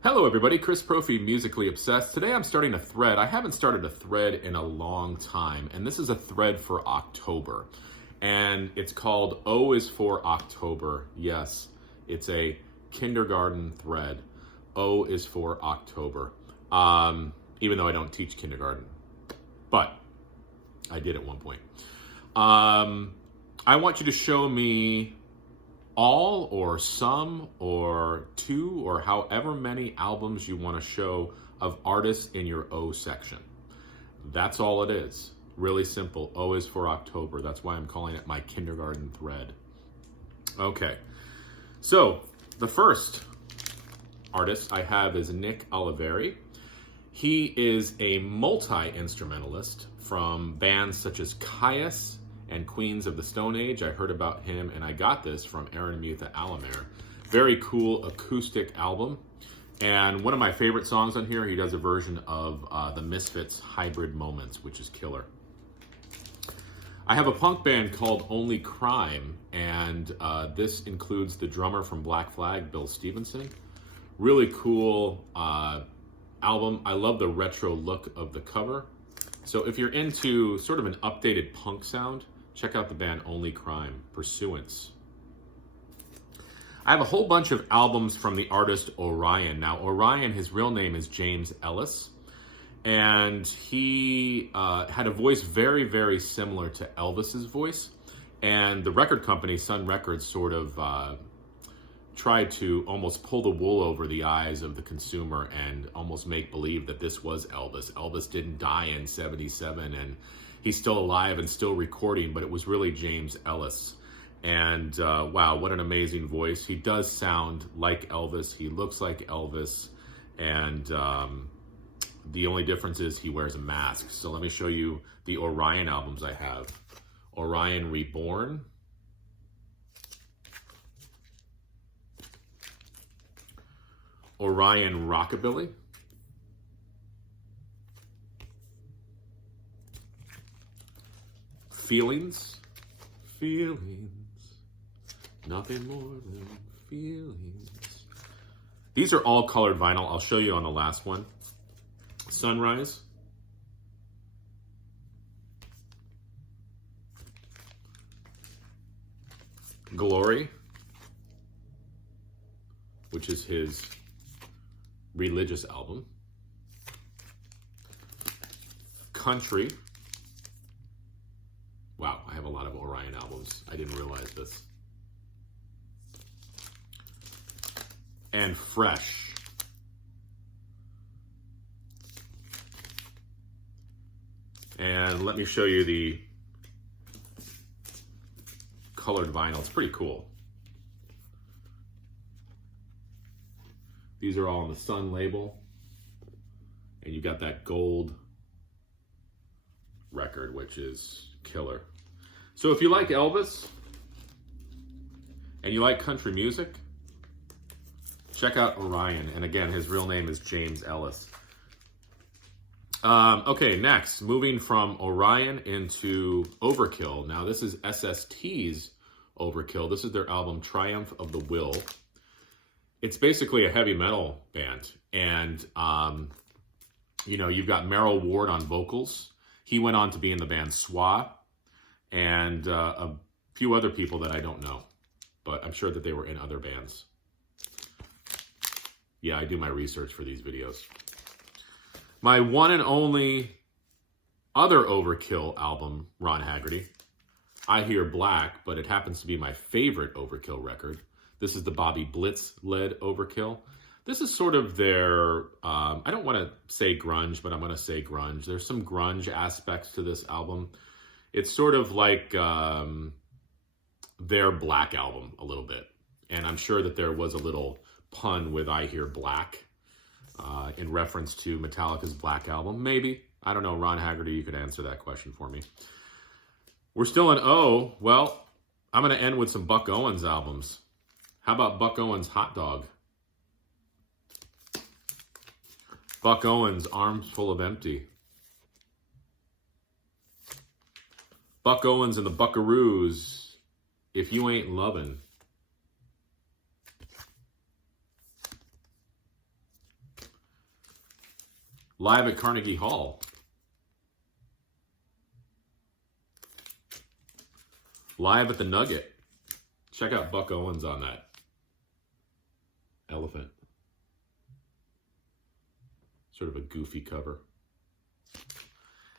Hello everybody, Chris Profi, Musically Obsessed. Today I'm starting a thread. I haven't started a thread in a long time, and this is a thread for October. And it's called O is for October. Yes, it's a kindergarten thread. O is for October. Even though I don't teach kindergarten, but I did at one point. I want you to show me all or some or two or however many albums you want to show of artists in your O section. That's all it is. Really simple. O is for October. That's why I'm calling it my kindergarten thread. Okay. So the first artist I have is Nick Oliveri. He is a multi-instrumentalist from bands such as Caius and Queens of the Stone Age. I heard about him and I got this from Aaron Mutha Alamere. Very cool acoustic album. And one of my favorite songs on here, he does a version of the Misfits' Hybrid Moments, which is killer. I have a punk band called Only Crime, and this includes the drummer from Black Flag, Bill Stevenson. Really cool album. I love the retro look of the cover. So if you're into sort of an updated punk sound, check out the band Only CRIME-PURSUANCE. I have a whole bunch of albums from the artist Orion. Now, Orion, his real name is James Ellis, and he had a voice very, very similar to Elvis's voice. And the record company, Sun Records, sort of tried to almost pull the wool over the eyes of the consumer and almost make believe that this was Elvis. Elvis didn't die in '77 and he's still alive and still recording, but it was really James Ellis. And wow, what an amazing voice. He does sound like Elvis. He looks like Elvis. And the only difference is he wears a mask. So let me show you the Orion albums I have. Orion Reborn. Orion Rockabilly. Feelings. Feelings. Nothing more than feelings. These are all colored vinyl. I'll show you on the last one. Sunrise. Glory, which is his religious album. Country. Wow, I have a lot of Orion albums. I didn't realize this. And Fresh. And let me show you the colored vinyl. It's pretty cool. These are all on the Sun label. And you got that gold record, which is killer. So if you like Elvis and you like country music, check out Orion. And again, his real name is James Ellis. Okay, next, moving from Orion into Overkill. Now this is SST's Overkill. This is their album Triumph of the Will. It's basically a heavy metal band. And, you know, you've got Merrill Ward on vocals. He went on to be in the band SWA. And a few other people that I don't know. But I'm sure that they were in other bands. Yeah, I do my research for these videos. My one and only other Overkill album, Ron Haggerty. I Hear Black, but it happens to be my favorite Overkill record. This is the Bobby Blitz-led Overkill. This is sort of their, I don't want to say grunge, but I'm going to say grunge. There's some grunge aspects to this album. It's sort of like their Black album a little bit. And I'm sure that there was a little pun with I Hear Black in reference to Metallica's Black album. Maybe. I don't know. Ron Haggerty, you could answer that question for me. We're still in O. Well, I'm going to end with some Buck Owens albums. How about Buck Owens' Hot Dog? Buck Owens' Arms Full of Empty. Buck Owens and the Buckaroos, If You Ain't Lovin'. Live at Carnegie Hall. Live at the Nugget. Check out Buck Owens on that elephant. Sort of a goofy cover.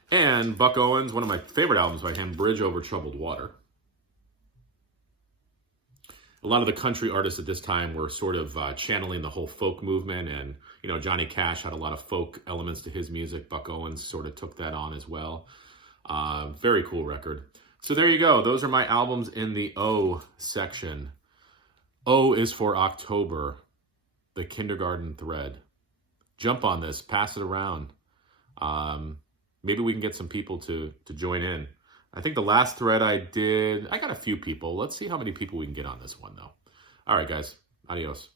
And Buck Owens, one of my favorite albums by him, Bridge Over Troubled Water. A lot of the country artists at this time were sort of channeling the whole folk movement, and Johnny Cash had a lot of folk elements to his music. Buck Owens sort of took that on as well. Very cool record. So there you go. Those are my albums in the O section. O is for October, the kindergarten thread. Jump on this, pass it around. Maybe we can get some people to join in. I think the last thread I got a few people. Let's see how many people we can get on this one, though. All right, guys. Adios.